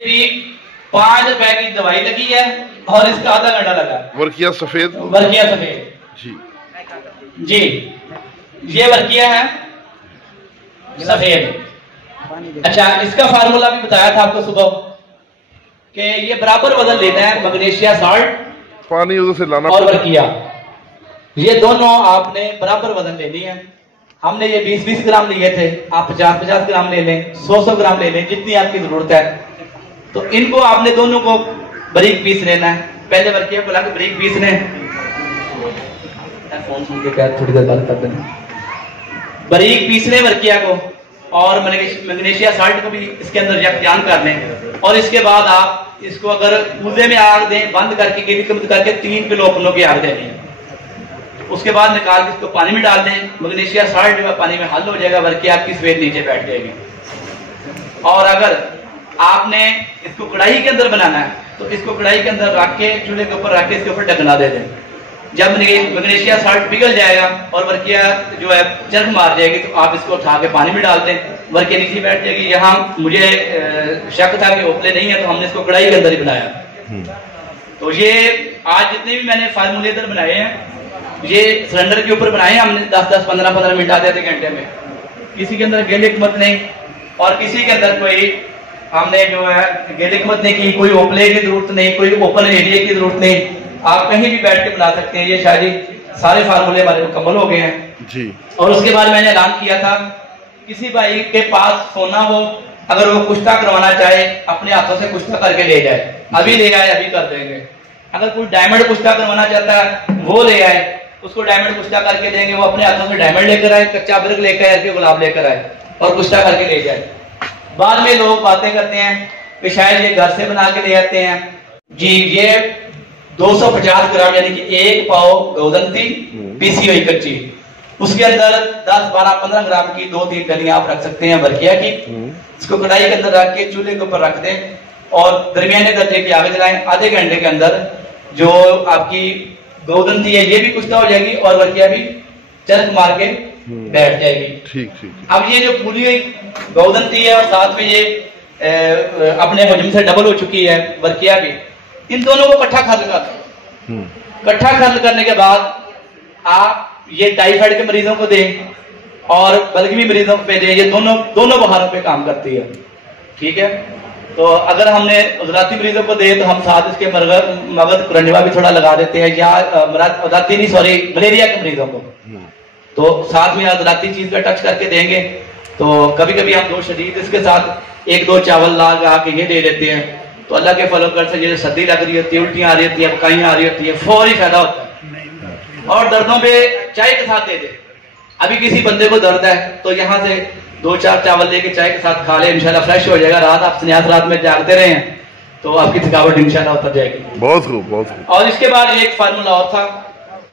5 रुपए की दवाई लगी है और इसका आधा घंटा लगा। वर्किया सफेद, वर्किया सफेद जी जी, ये वर्किया है सफेद। अच्छा, इसका फार्मूला भी बताया था आपको सुबह कि ये बराबर वजन लेना है, मैग्नीशिया साल्ट पानी उधर से लाना और वर्किया, ये दोनों आपने बराबर वजन लेनी है। हमने ये 20-20 ग्राम लिए थे, आप 50-50 ग्राम ले लें, 100-100 ग्राम ले लें, जितनी आपकी जरूरत है। तो इनको आपने दोनों को बारीक पीस लेना है। पहले वर्किया को लाके बारीक पीस लें, फोन सुन के क्या थोड़ी देर बात कर देना, बारीक पीस लें वर्किया को, और मैग्नीशिया साल्ट को भी इसके अंदर यकजान कर लें। और इसके बाद आप इसको अगर कूजे में आग दें, बंद करके गिली कमत करके 3 किलो अपनों की आग देनी है। उसके बाद निकाल के इसको पानी में डाल दें, मैग्नीशिया साल्ट जो है पानी में हल हो जाएगा, वर्किया आपकी सफेद नीचे बैठ जाएगी। और अगर आपने इसको कढ़ाई के अंदर बनाना है तो इसको कढ़ाई के अंदर रख के, चूल्हे के ऊपर रख के इसके ऊपर ढकना दे दें। जब मैग्नीशिया साल्ट पिघल जाएगा और वर्किया जो है चरख मार जाएगी तो आप इसको उठा के पानी में डाल दें, वर्किया नीचे बैठ जाएगी। यहाँ मुझे शक था कि ओपले नहीं है तो हमने इसको कढ़ाई के अंदर ही बनाया। तो ये आज जितने भी मैंने फार्मूले इधर बनाए हैं, ये सिलेंडर के ऊपर बनाए हमने 10-10, 15-15 मिनट, आधे घंटे में। किसी के अंदर गेलिक मत नहीं और किसी के अंदर कोई हमने जो है गेलिक मत नहीं की, कोई ओपले की जरूरत नहीं, कोई ओपन एरिया की जरूरत नहीं, आप कहीं भी बैठ के बना सकते हैं। ये शायद सारे फार्मूले हमारे मुकम्मल हो गए हैं जी। और उसके बाद मैंने ऐलान किया था, किसी भाई के पास सोना हो, अगर वो कुश्ता करवाना चाहे अपने हाथों से कुश्ता करके ले जाए, अभी ले आए, अभी कर देंगे। अगर कोई डायमंड कुश्ता करवाना चाहता है वो ले आए, उसको डायमंड कुश्ता करके देंगे, वो अपने हाथों से डायमंड लेकर आए, कच्चा ब्रिक लेकर आए, गुलाब लेकर आए और कुश्ता करके ले जाए। बाद में लोग बातें करते हैं कि शायद ये घर से बना के ले आते हैं जी। ये 250 ग्राम यानी कि 1 पाव गोदंती पीसी हुई कच्ची, उसके अंदर 10, 12, 15 ग्राम की 2-3 डलियां आप रख सकते हैं वर्किया की। इसको कढ़ाई के अंदर रख के चूल्हे के ऊपर रख दें और दरमियाने दर्जे की आग जलाएं। आधे घंटे के अंदर जो आपकी गोदंती है ये भी कुश्ता हो जाएगी और वर्किया भी चरख मार के बैठ जाएगी। ठीक। अब ये जो फूली हुई गोदंती है और साथ में ये अपने हजम से डबल हो चुकी है वर्किया भी, इन दोनों को इकट्ठा खर्ल कर, इकट्ठा खर्ल करने के बाद आप ये टाइफाइड के मरीजों को दें और बलगमी मरीजों पे दें। ये दोनों बुखारों पे काम करती है, ठीक है। तो अगर हमने उजराती मरीजों को दे तो हम साथ इसके मगध कुरंजवा भी थोड़ा लगा देते हैं, या उजराती नहीं सॉरी मलेरिया के मरीजों को तो साथ में उजराती चीज पे टच करके देंगे। तो कभी कभी हम 2 शदीद इसके साथ 1-2 चावल ला के ये दे देते हैं। तो अल्लाह के फलो कर से जैसे सर्दी लग रही होती है, उल्टियां आ रही होती है, बकाइयां आ रही होती है, फौरी फायदा होता है। और दर्दों पे चाय के साथ दे दे। अभी किसी बंदे को दर्द है तो यहाँ से 2-4 चावल लेके चाय के साथ खा ले, इंशाल्लाह फ्रेश हो जाएगा। रात आप स्नेहात रात में जागते रहे हैं तो आपकी थकावट इंशाल्लाह उतर जाएगी। बहुत खूब। और इसके बाद एक फार्मूला और था